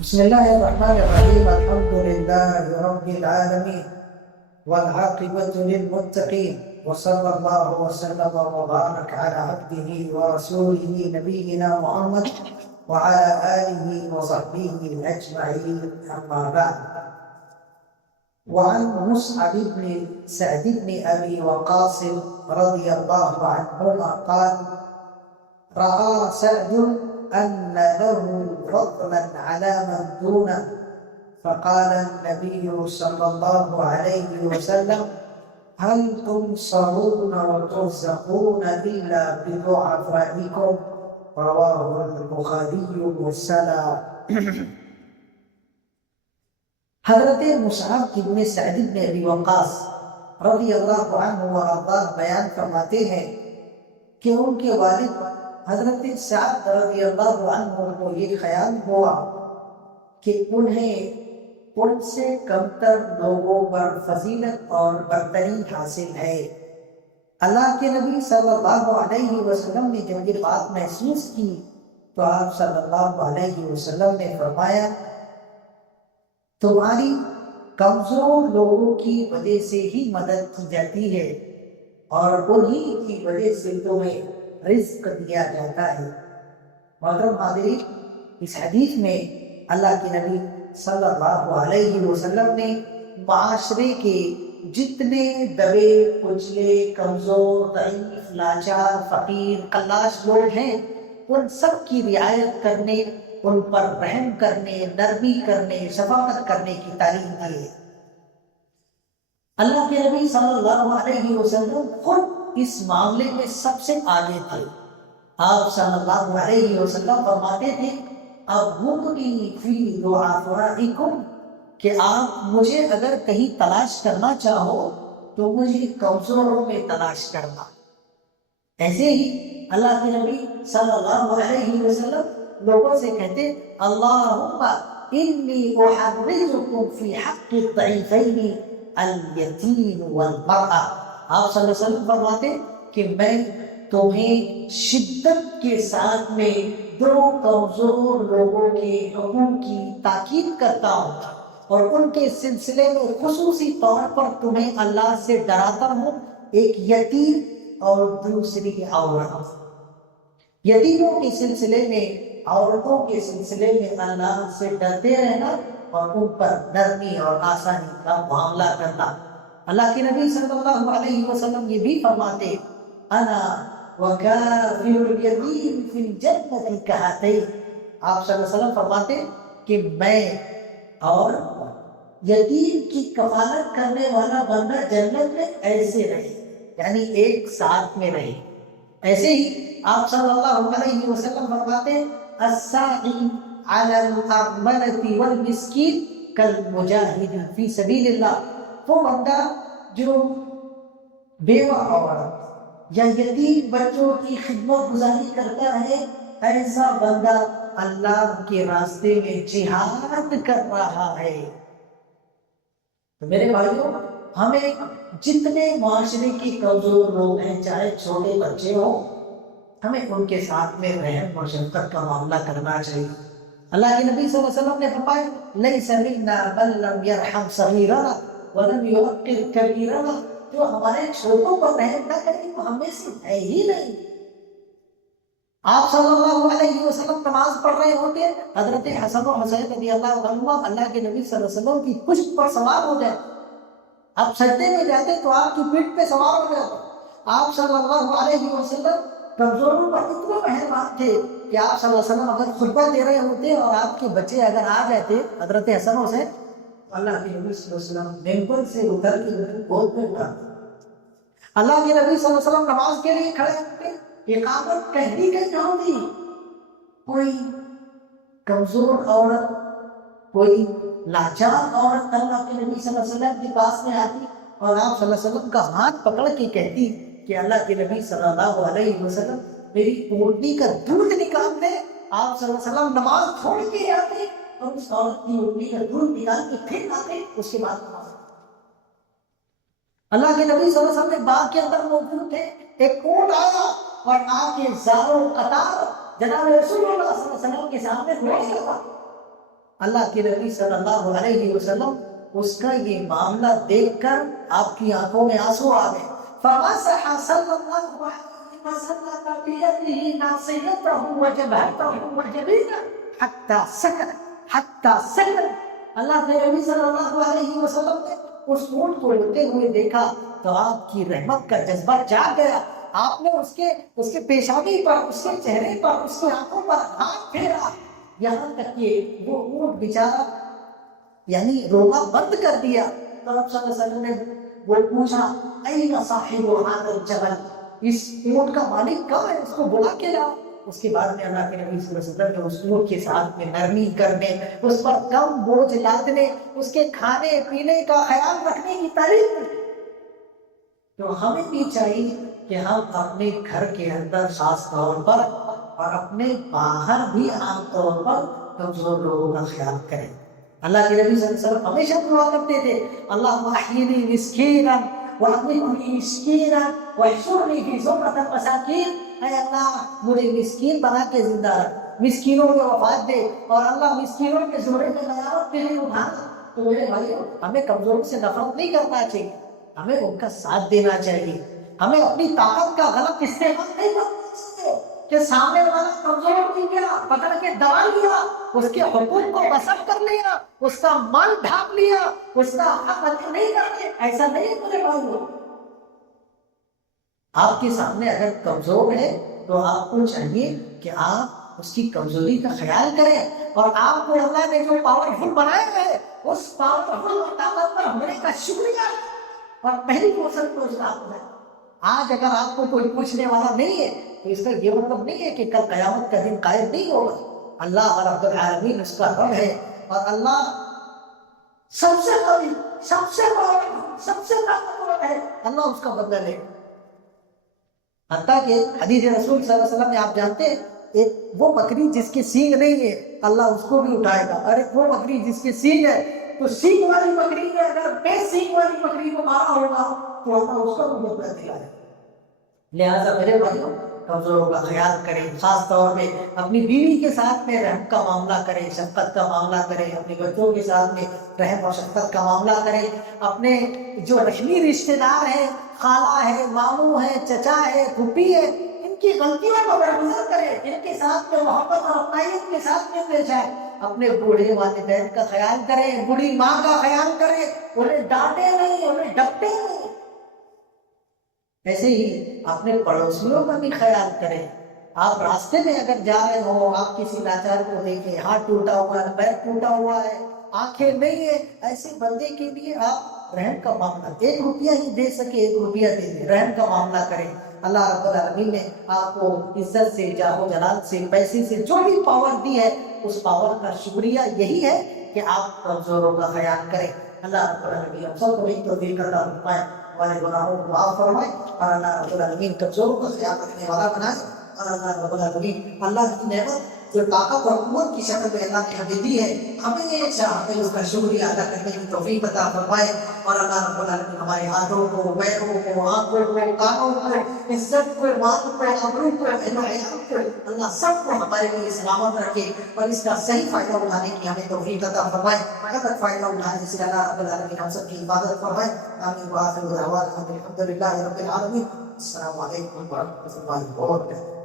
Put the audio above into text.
بسم الله الرحمن الرحيم. الحمد لله رب العالمين والعاقبة للمتقين، وصلى الله وسلم وبارك على عبده ورسوله نبينا محمد وعلى آله وصحبه أجمعين، أما بعد. وعن مصعب بن سعد بن أبي وقاص رضي الله عنهما قال: رأى سعد أن له فضلا على من دونه، فقال النبي صلى الله عليه وسلم: هل تنصرون وترزقون إلا بضعفائكم؟ رواه البخاري والسلام. حضرت مصعب بن سعد بن ابی وقاص رضی اللہ عنہ وارضاہ بیان فرماتے ہیں کہ ان کے والد حضرت سعد رضی اللہ عنہ کو یہ خیال ہوا کہ انہیں ان سے کمتر لوگوں پر فضیلت اور برتری حاصل ہے۔ اللہ کے نبی صلی اللہ علیہ وسلم نے جب یہ بات محسوس کی تو آپ صلی اللہ علیہ وسلم نے فرمایا: تمہاری کمزور لوگوں کی وجہ سے ہی مدد کی جاتی ہے اور انہی کی وجہ سے تمہیں رزق دیا جاتا ہے۔ محترم حاضرین، اس حدیث میں اللہ کے نبی صلی اللہ علیہ وسلم نے معاشرے کے جتنے دبے کچلے، کمزور، ضعیف، لاچار، فقیر، قلاش لوگ ہیں، ان سب کی رعایت کرنے، ان پر رحم کرنے، نرمی کرنے، شفقت کرنے کی تعلیم دی ہے۔ اللہ کے نبی صلی اللہ علیہ وسلم خود اس معاملے میں سب سے آگے تھے۔ آپ صلی اللہ علیہ وسلم فرماتے تھے: ابغونی فی ضعفائکم، کہ آپ مجھے اگر کہیں تلاش کرنا چاہو تو مجھے کمزوروں میں تلاش کرنا۔ ایسے ہی اللہ کے نبی صلی اللہ علیہ وسلم لوگوں سے کہتے: اللہم انی احرجکم فی حق الضعیفین الیتیم والمرأة۔ آپ صلی اللہ علیہ وسلم فرماتے کہ میں تمہیں شدت کے ساتھ میں دو کمزور لوگوں کے حقوق کی تاکید کرتا ہوں اور ان کے سلسلے میں خصوصی طور پر تمہیں اللہ سے ڈراتا ہوں، ایک یتیم اور دوسری عورت۔ یتیموں کے سلسلے میں، عورتوں کے سلسلے میں اللہ سے ڈرتے رہنا اور ان پر نرمی اور آسانی کا معاملہ کرنا۔ اللہ کے نبی صلی اللہ علیہ وسلم یہ بھی فرماتے: انا وکافر الیتیم فی الجنۃ کہاتین۔ آپ صلی اللہ علیہ وسلم فرماتے کہ میں اور یتیم کی کفالت کرنے والا بندہ جنت میں ایسے رہے، یعنی ایک ساتھ میں رہے۔ ایسے ہی آپ صلی اللہ علیہ وسلم فرماتے: الساعی علی الارملۃ والمسکین کالمجاہد فی سبیل اللہ۔ وہ بندہ جو بیوہ عورت یا یتیم بچوں کی خدمت گزاری کرتا ہے، ایسا بندہ اللہ کے راستے میں جہاد کر رہا ہے۔ تو میرے بھائیوں، ہمیں جتنے معاشرے کے کمزور لوگ ہیں، چاہے چھوٹے بچے ہوں، ہمیں ان کے ساتھ میں رحم اور شفقت کا معاملہ کرنا چاہیے۔ اللہ کے نبی صلی اللہ علیہ وسلم نے فرمایا: لیس منا من لم یرحم صغیرنا ولم یوقر کبیرنا۔ جو ہمارے چھوٹوں پر رحم نہ کرے وہ ہمیں سے ہے ہی نہیں۔ آپ صلی اللہ علیہ وسلم نماز پڑھ رہے ہوتے، حضرت حسن و حسین رضی اللہ عنہما اللہ کے نبی صلی اللہ علیہ وسلم کی پشت پر سوار ہو جائے۔ آپ سجدے میں جاتے تو آپ کی پیٹھ پہ سوار ہو جاتے۔ آپ صلی اللہ علیہ وسلم کمزوروں پر اتنے مہربان تھے کہ آپ صلی اللہ علیہ وسلم اگر خطبہ دے رہے ہوتے اور آپ کے بچے اگر آ جاتے، حضرت حسن و حسین، اللہ کے نبی صلی اللہ علیہ وسلم ممبر سے اتر کے گود میں اٹھاتے۔ اللہ کے نبی صلی اللہ علیہ وسلم نماز کے لیے کھڑے ہوتے، اقامت کہتی کہ کہاں تھی؟ کوئی کمزور عورت، کوئی لاچار عورت اللہ کے نبی صلی اللہ علیہ وسلم کے پاس میں آتی اور آپ صلی اللہ علیہ وسلم کا ہاتھ پکڑ کے کہتی کہ اللہ کے نبی صلی اللہ علیہ وسلم میری اونٹنی کا دودھ نکال دے۔ آپ صلی اللہ علیہ وسلم نماز چھوڑ کے آتے اور اس عورت کی اونٹنی کا دودھ نکال کے پھر آتے، اس کے بعد نماز۔ اللہ کے نبی صلی اللہ علیہ وسلم باغ کے اندر موجود تھے، ایک اونٹ آیا اور آ کے زاروں قطار جناب رسول اللہ صلی اللہ علیہ وسلم کے سامنے کھڑا ہوا۔ اللہ کے نبی صلی اللہ علیہ وسلم اس کا یہ معاملہ دیکھ کر آپ کی آنکھوں میں آنسو آ گئے. فمسح صلی اللہ علیہ وسلم بيده ناصيته وجبهته وجبينه حتى سكت. اللہ کے نبی صلی اللہ علیہ وسلم نے اس اونٹ کو روتے ہوئے دیکھا تو آپ کی رحمت کا جذبہ جاگ گیا. آپ نے اس کے پیشانی پر، اس کے چہرے پر، اس کی آنکھوں پر ہاتھ پھیرا، یہاں تک کہ وہ اونٹ بیچارہ یعنی رونا بند کر دیا. تو آپ صلی اللہ علیہ وسلم نے وہ پوچھا این صاحب هذا الجبل، اس اونٹ کا مالک کہاں ہے، اس کو بلا کے لاؤ. اس کے بعد میں اللہ کے نبی صلی اللہ علیہ وسلم نے اس اونٹ کے ساتھ میں نرمی کرنے، اس پر کم بوجھ لادنے، اس کے کھانے پینے کا خیال رکھنے کی تعریف کی. تو ہمیں بھی چاہیے کہ ہم اپنے گھر کے اندر خاص طور پر اور اپنے باہر بھی عام طور پر کمزور لوگوں کا خیال کریں. اللہ کے نبی صلی اللہ علیہ وسلم ہمیشہ دعا کرتے تھے اللہم احیینی مسکینا واحملنی مسکینا واحشرنی فی زمرۃ المساکین. اے اللہ مجھے مسکین بنا کے زندہ رکھ، مسکینوں کو وفات دے، اور اللہ مسکینوں کے زمرے میں قیامت کے لیے اٹھانا. تو میرے بھائیو، ہمیں کمزوروں سے نفرت نہیں کرنا چاہیے، ہمیں ان کا ساتھ دینا چاہیے. ہمیں اپنی طاقت کا غلط استعمال نہیں کرنا چاہیے کہ سامنے والا کمزور ہو گیا، پکڑ کے دبا لیا، اس کے حقوق کو غصب کر لیا، اس کا مال ڈھانپ لیا، اس کا حق ادا نہیں کرتے. ایسا نہیں ہے میرے بھائیو. آپ کے سامنے اگر کمزور ہے تو آپ کو چاہیے کہ آپ اس کی کمزوری کا خیال کریں، اور آپ کو اللہ نے جو پاورفل بنایا ہے اس پاورفل اور طاقتور ہونے کا شکریہ. اور پہلی فرصت کو اس بات ہے. آج اگر آپ کو کوئی پوچھنے والا نہیں ہے تو اس کا یہ مطلب نہیں ہے کہ کل قیامت کا دن قائم نہیں ہوگا. اللہ رب العالمین اس کا رب ہے، اور اللہ سب سے قوی، سب سے پاورفل، سب سے طاقتور ہے. اللہ اس کا بدلہ لے. حتیٰ کہ حدیث رسول صلی اللہ علیہ وسلم میں آپ جانتے ہیں ایک وہ بکری جس کے سینگ نہیں ہے اللہ اس کو بھی اٹھائے گا، اور ایک وہ بکری جس کے سینگ ہے، تو سینگ والی بکری نے اگر بے سینگ والی بکری کو مارا ہوگا تو اللہ اس کا بھی بدلہ دلائے. لہٰذا میرے بھائیوں، کمزوروں کا خیال کریں، خاص طور پہ اپنی بیوی کے ساتھ میں رحم کا معاملہ کریں، شفقت کا معاملہ کریں، اپنے بچوں کے ساتھ میں رحم اور شفقت کا معاملہ کریں. اپنے جو رحمی رشتے دار ہیں، خالہ ہے، ماموں ہے، چچا ہے، پھوپھی ہے، ان کی غلطیوں کو درگزر کریں، ان کے ساتھ میں محبت اور اپنائیت کے ساتھ میں پیش آئیں. اپنے بوڑھے والدین کا خیال کریں، بوڑھی ماں کا خیال کریں، انہیں ڈانٹے نہیں، انہیں ڈپٹے نہیں. ایسے ہی اپنے پڑوسیوں کا بھی خیال کریں. آپ راستے میں اگر جا رہے ہو، آپ کسی لاچار کو دیکھیں، ہاتھ ٹوٹا ہوا ہے، پیر ٹوٹا ہوا ہے، آنکھیں نہیں ہے، ایسے بندے کے لیے آپ رحم کا معاملہ، 1 روپیہ ہی دے سکے 1 روپیہ دے دیں، رحم کا معاملہ کریں. اللہ رب العالمین نے آپ کو عزت سے، جاہ و جلال سے، پیسے سے جو بھی پاور دی ہے، اس پاور کا شکریہ یہی ہے کہ آپ کمزوروں کا خیال کریں. اللہ رب العالمین ہم سب کو بھی توفیق عطا فرمائے، ہمارے گناہوں کو معاف فرمائے، اور اللہ رب العالمین کمزوروں کا خیال رکھنے والا بنائے. اور اللہ رب العالمین اللہ کی نعمت جو طاقت اور قوت کی شکل میں اللہ نے ہمیں دی ہے، ہمیں اس کا شکریہ ادا کرنے کی توفیق عطا فرمائے. اور اللہ رب العالمین ہمارے ہاتھوں کو، پیروں کو، آنکھوں کو، کانوں کو، عزت کو، مال کو، ابرو کو، حیات کو، اللہ سب کو ہمارے لیے سلامت رکھے، اور اس کا صحیح فائدہ اٹھانے کی ہمیں توفیق عطا فرمائے. اگر فائدہ اٹھانے سے اللہ رب العالمین ہم سب کی حفاظت فرمائے. آمین. وآخر دعوانا الحمد للہ رب العالمین. السلام علیکم ورحمۃ اللہ وبرکاتہ.